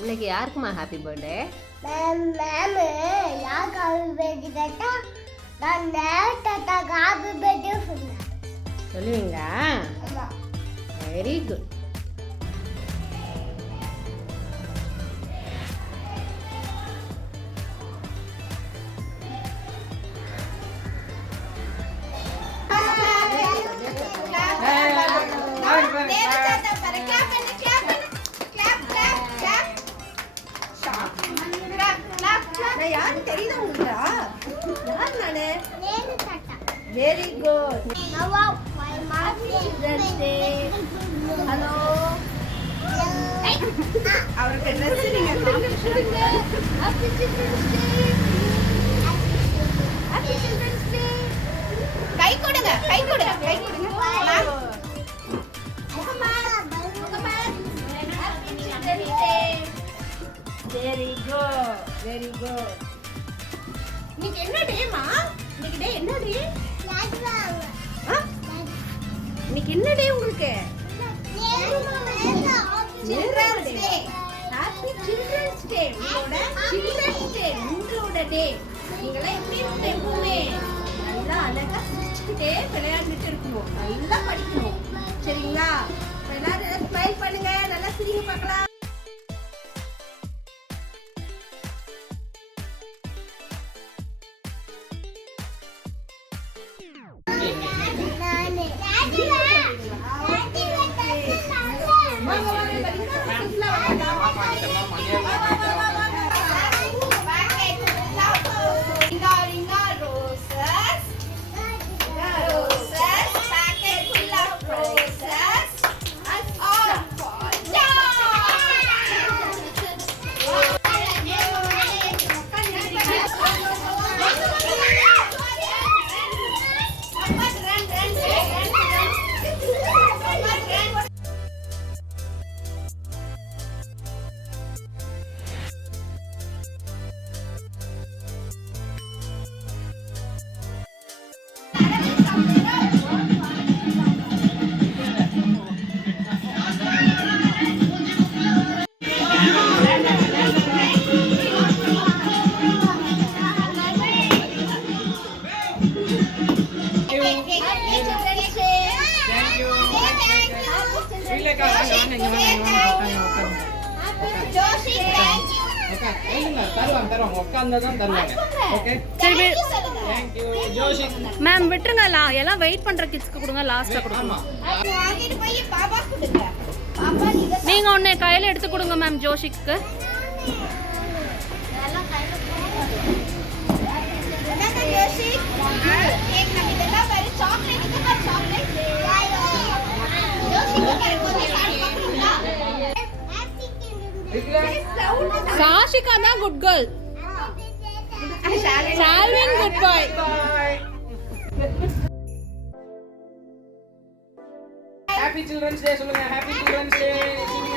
இன்னைக்கு யாருக்குமா happy birthday? Ma'am யாருக்கு ஹாப்பி பர்த்டே கேட்டா நான் நேட்டாக்கு ஹாப்பி பர்த்டே சொன்னேன். சொல்லுவீங்க? ஆமா. Very good. யாரு தெரியுதா உங்களுக்கு? யார் நானு? நேரு தாத்தா. Very good. நவா மை மாமி ஹலோ. அவருக்கு ட்ரெஸ் நீங்க காமிச்சிடுங்க. Happy children's day. Happy children's day. கை கொடுங்க, கை கொடுங்க, கை கொடுங்க. முகமா, முகமா. Happy children's day. Very good, very good. இன்னைக்கு என்ன டேமா? இன்னைக்கு டே என்ன டே? இன்னைக்கு என்ன டே உங்களுக்கு? Children's day. Happy children's day. உங்களோட சில்ட்ரன்ஸ் டே, உங்களோட டே. நீங்களாம் எப்படி இருக்கீங்க எப்பவுமே? நல்லா அழகா சிரிச்சுக்கிட்டே விளையாண்டுட்டு இருக்கணும். நல்லா படிக்கணும். சரிங்களா? எல்லாரும் ஸ்மைல் பண்ணுங்க. நல்லா சிரிங்க பார்க்கலாம். மேம் விட்டுருங்க, எல்லாம் வெயிட் பண்ற கிட்ஸ்க்கு கொடுங்க, லாஸ்டா கொடுங்க. நீங்க ஒண்ணு கையில எடுத்து கொடுங்க மேம் ஜோஷிக்கு. சாஷிகா தான் குட் கேர்ள். சால்வின் குட் பாய். Happy Children's Day சொல்லுங்க. Happy Children's Day.